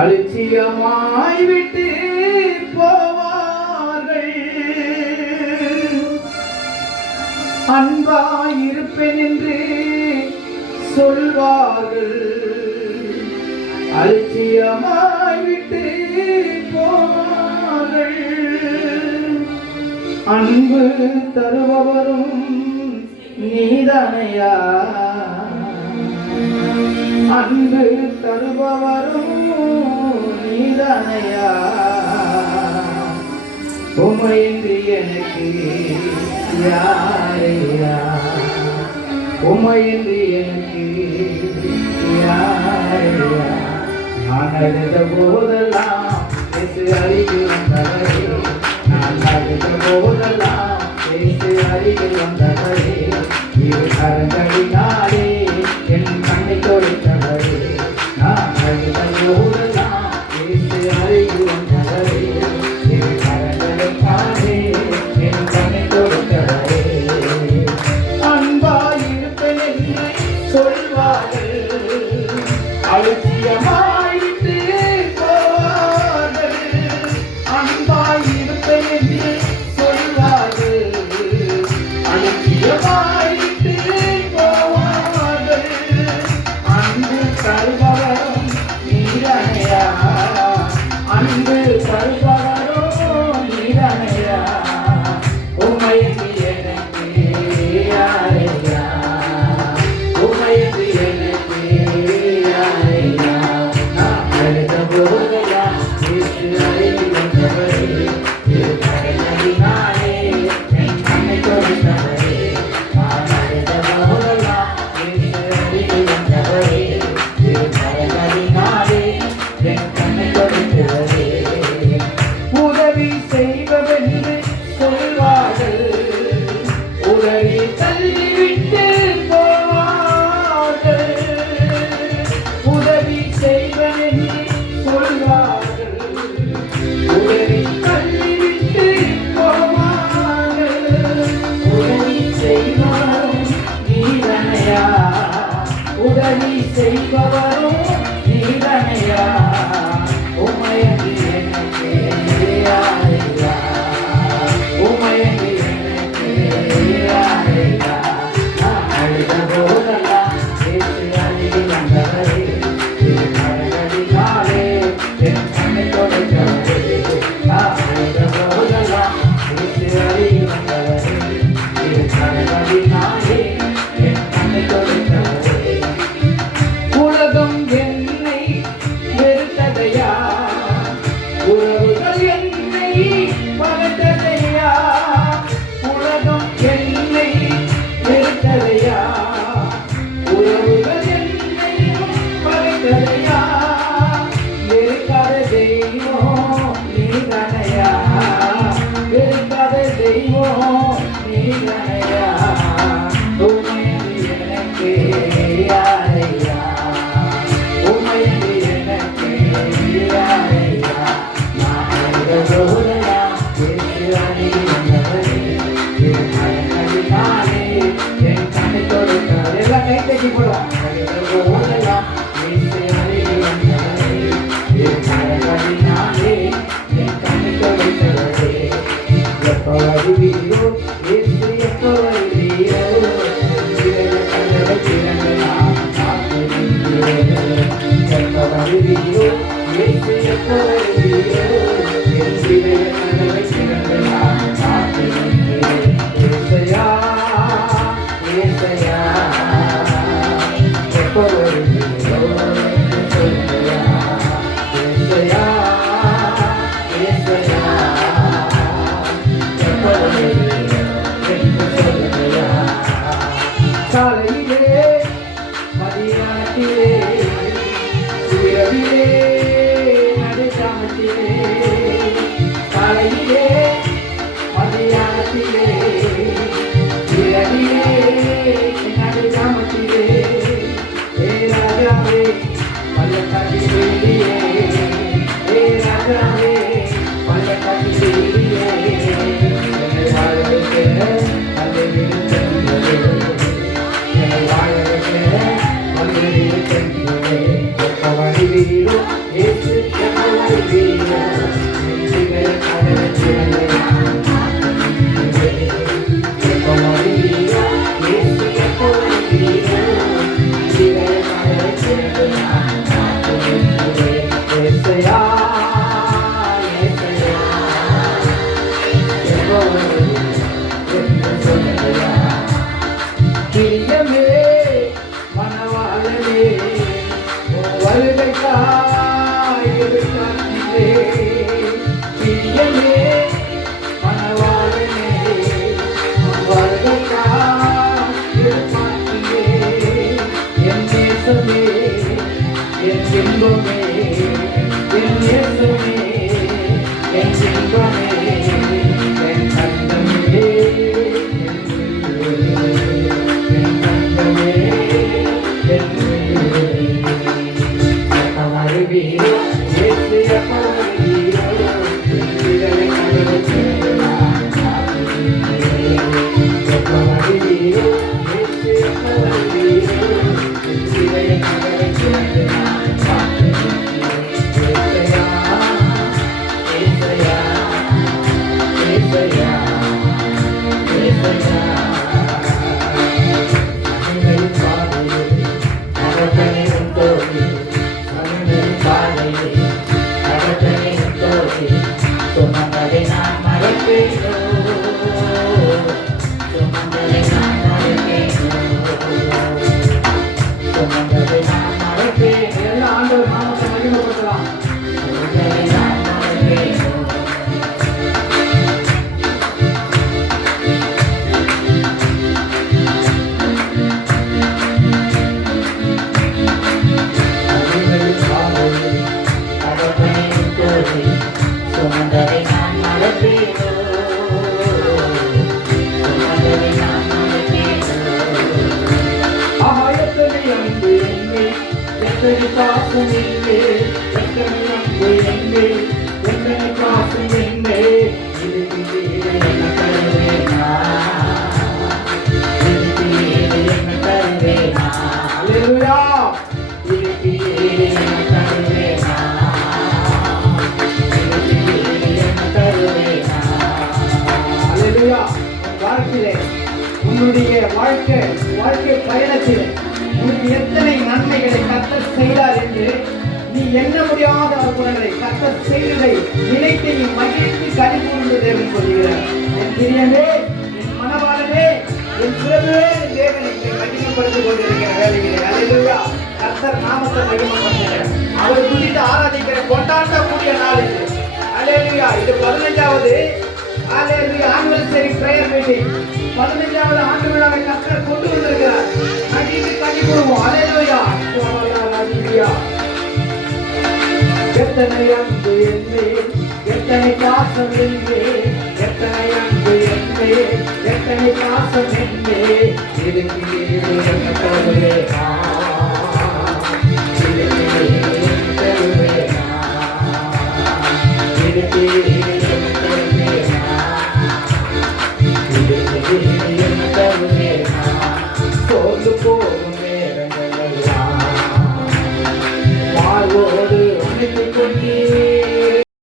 அலட்சியமாய் விட்டு போவார்கள். அன்பாயிருப்பேன் என்று சொல்வார்கள். அலட்சியமாய் விட்டு போவார்கள். அன்பு தருபவரும் நீதானையா, அன்பு தருபவரும் நீதானையா. உமையின்றி எனக்கு யாரையா, உமையின்றி எனக்கு யாரையா. நான் அழுத போதெல்லாம் பேசு அருகில் வந்தவரே, நான் அழுத போதெல்லாம் பேசு அருகில் வந்தவரே. இரு கரங்களினாலே என் கண்ணை தொலைத்தவரே, நான் அழுத போதெல்லாம் பேசு அருகில் வந்தவரே. இரு கரங்களினாலே என் கண்ணை தொலைத்தவரே. அன்பாயிருப்பேன் என்று சொல்வார்கள். அலட்சியமாய் விட்டு போவார்கள். அன்பாயிருப்பேன் என்று சொல்வார்கள். அலட்சியமாய் விட்டு போவார்கள். அன்பு தருபவரும் நீதானையா, அன்பு தருபவரும் நீதானையா. உமையன்று எனக்கு யாரையா, உமையன்று எனக்கு யாரையா. நான் அழுத போதெல்லாம் பேசு அருகில் வந்தவரே, இரு கரங்களினாலே என் கண்ணை தொலைத்தவரே. நான் அழுத போதெல்லாம் பேசு அருகில் வந்தவரே, இரு கரங்களினாலே என் கண்ணை தொலைத்தவரே. உதவி செய்வதென்று சொல்வார்கள். உதவி தள்ளிவிட்டு போவார்கள். உதவி செய்வதென்று சொல்வார்கள். உதவி தள்ளிவிட்டு போவார்கள். உதவி செய்பவரும் நீதானையா, உதவி செய்பவரும் நீதானையா. உமையன்று எனக்கு யாரையா, உமையன்று எனக்கு யாரையா. நான் அழுத போதெல்லாம் பேசு அருகில் வந்தவரே, இரு கரங்களினாலே என் கண்ணை தொலைத்தவரே. நான் அழுத போதெல்லாம் பேசு அருகில் வந்தவரே, இரு கரங்களினாலே என் கண்ணை தொலைத்தவரே. உலகம் என்னை வெறுத்ததையா, உறவுகள் என்னை பகைத்ததையா. உலகம் என்னை வெறுத்ததையா, உறவுகள் என்னை பகைத்ததையா. வெறுக்காத தெய்வம் நீதானையா, வெறுக்காத தெய்வம் நீதானையா. உமையன்று எனக்கு யாரையா, உமையன்று எனக்கு யாரையா. நான் அழுத போதெல்லாம் பேசு அருகில் வந்தவரே, இரு கரங்களினாலே என் கண்ணை தொலைத்தவரே. எல்லாம் கை தட்டி போடுவோம். அழுத போதெல்லாம் பேசு அருகில் வந்தவரே, இரு கரங்களினாலே என் கண்ணை தொலைத்தவரே. எப்ப வருவீரோ இயேசு, எப்ப வருவீரோ, இதய கதவை திறந்து நான் காத்திருக்கிறேன். எப்ப வருவீரோ இயேசு, எப்ப வருவீரோ, என் இதய கதவை திறந்து நான் காத்திருக்கிறேன். ஏசையா, ஏசையா, எப்ப வருவீரோ சொல்லுயா. ஏசையா, ஏசையா, எப்ப வருவீரோ என்று சொல்லுயா. காலையிலே மதியானத்திலே இரவிலே நடுச்சாமத்திலே, காலையிலே மதியானத்திலே இரவிலே நடுச்சாமத்திலே. ஏ ராஜாவே பள்ளத்தாக்கி வேலியே, ஏ ராஜாவே பள்ளத்தாக்கி வேலியே. என்னை வாழ வைக்க நல்ல விருந்தே, என்னை வாழ வைக்க நல்ல விருந்தே. என்று நான் காத்திருக்கிறேன். ஏசையா, ஏசையா, எப்போ வருவீர் என்று சொல்லுங்கய்யா. பிரியமே மணவாளனே, உன் வருகைக்காய் எதிர்பார்க்கிறேன். பிரியமே மணவாளனே, உன் வருகைக்காய் எதிர்பார்க்கிறேன். என் நேசமே, என் இன்பமே, என் நேசமே, என் இன்பமே, என் தங்கமே, என் தங்கமே, என் எப்ப வருவீரோ இயேசு, எப்ப வருவீரோ விடுதலை கதவுக்கு நான் காத்திருக்கிறேன். எப்ப வருவீரோ இயேசு, எப்ப வருவீரோ விடுதலை கதவுக்கு நான் காத்திருக்கிறேன். ஏசையா, ஏசையா, ஏசையா, ஏசையா. மகிமையின் பாதையில் நடக்கணும் தோழி, மகிமையின் பாதையில் நடக்கணும் தோழி. சுமந்ததை நான் மறப்பேனோ, சுமந்ததை நான் மறப்பேனோ, சுமந்ததை நான் மறப்பேன். எல்லாம் ஆண்டவர் நாமத்தை மகிமைப்படுத்தலாம். சுமந்ததை நான் மறப்பேனோ. மகிமையின் பாதையில் நடக்கணும் தோழி, சுமந்ததை நான் மறப்பேனோ, சுமந்ததை நான் மறப்பேனோ. ஆஹா, எத்தனை அன்பு என்மேல், எத்தனை பாசம் என்மேல், எத்தனை அன்பு என்மேல், எத்தனை பாசம் என்மேல். இதுக்கு ஈடு என்ன தருவேனா, இதுக்கு ஈடு என்ன தருவேனா. அல்லேலூயா. இதுக்கு ஈடு என்ன தருவேனா, இதுக்கு ஈடு என்ன தருவேனா. அல்லேலூயா. உன் வாழ்க்கையிலே, உன்னுடைய வாழ்க்கை பயணத்தில் உனக்கு எத்தனை நன்மைகளை கர்த்தர் செய்தார் என்று நீ எண்ண முடியாத அற்புதங்களை கர்த்தர் செய்ததை நினைத்து நீ மகிழ்ச்சி கனிகூர்ந்து தேவன் சொல்கிறார். என் பிரியமே, என் மனவாளனே, என் சிறவே தேவனை மகிமைப்படுத்திக் கொண்டிருக்கிற வேலையிலே அல்லேலூயா. கர்த்தர் நாமத்தை மகிமைப்படுத்துகிறார். அவர் துதித்து ஆராதிக்கிற கொண்டாடக்கூடிய நாள் இது. அல்லேலூயா. இது 15வது அல்லேலூயா ஆனிவர்சரி பிரேயர் மீட்டிங். 15வது ஆண்டு விழாவை கர்த்தர் கொண்டு வந்திருக்கிறார். மகிழ்ச்சி கனிகூர்வோம். அல்லேலூயா. அல்லேலூயா. எத்தனை அன்பு என்மேல், எத்தனை பாசம் என்மேல், எத்தனை அன்பு என்மேல், எத்தனை பாசம் என்மேல். இதுக்கு ஈடு என்ன தருவேனா,